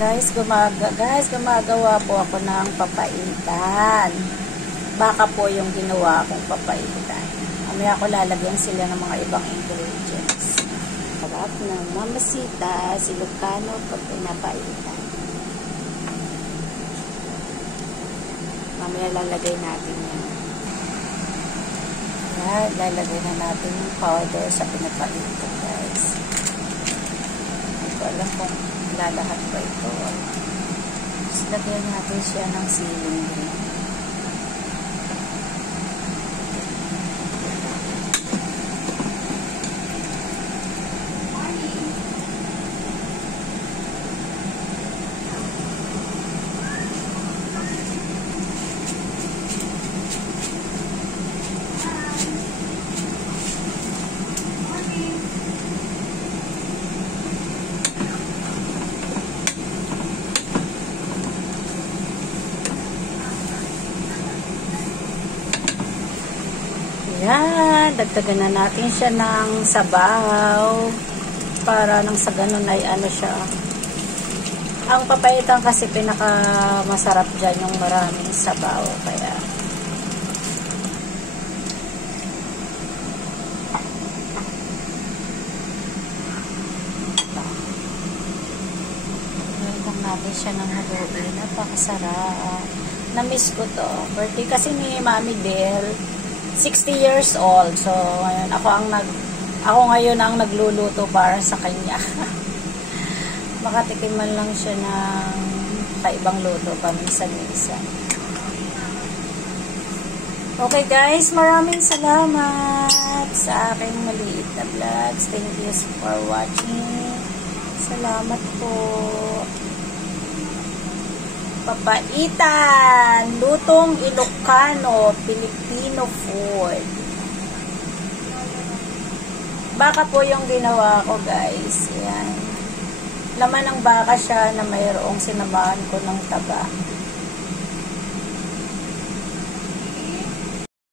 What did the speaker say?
Gumagawa po ako ng papaitan. Baka po yung ginawa kong papaitan. Mamaya ko lalagyan sila ng mga ibang ingredients. Sarap ng mamasita, Ilocano pag pinapaitan. Mamaya lalagay natin yan. Yan, lalagay na natin yung powder sa pinapaitan, guys. Hindi ko alam kung lalahat ba ito. Tapos lagyan natin siya ng siling green. Yan, dagdagan na natin siya ng sabaw para nang sa ganun ay ano siya. Ang papaitan kasi pinaka masarap dyan yung maraming sabaw, kaya nilagyan natin siya ng haluin. Napakasarap. Na-miss ko to. Birthday kasi ni Mami Del, 60 years old. So, ngayon, ako ngayon ang nagluluto para sa kanya. Makatikim man lang siya ng kaibang luto paminsan-minsan. Okay guys, maraming salamat sa aking maliit na vlogs. Thank you for watching. Salamat po. Papaitan, lutong Ilocano, Filipino food. Baka po yung ginawa ko, guys. Yan. Laman ng baka siya na mayroong sinamahan ko ng taba.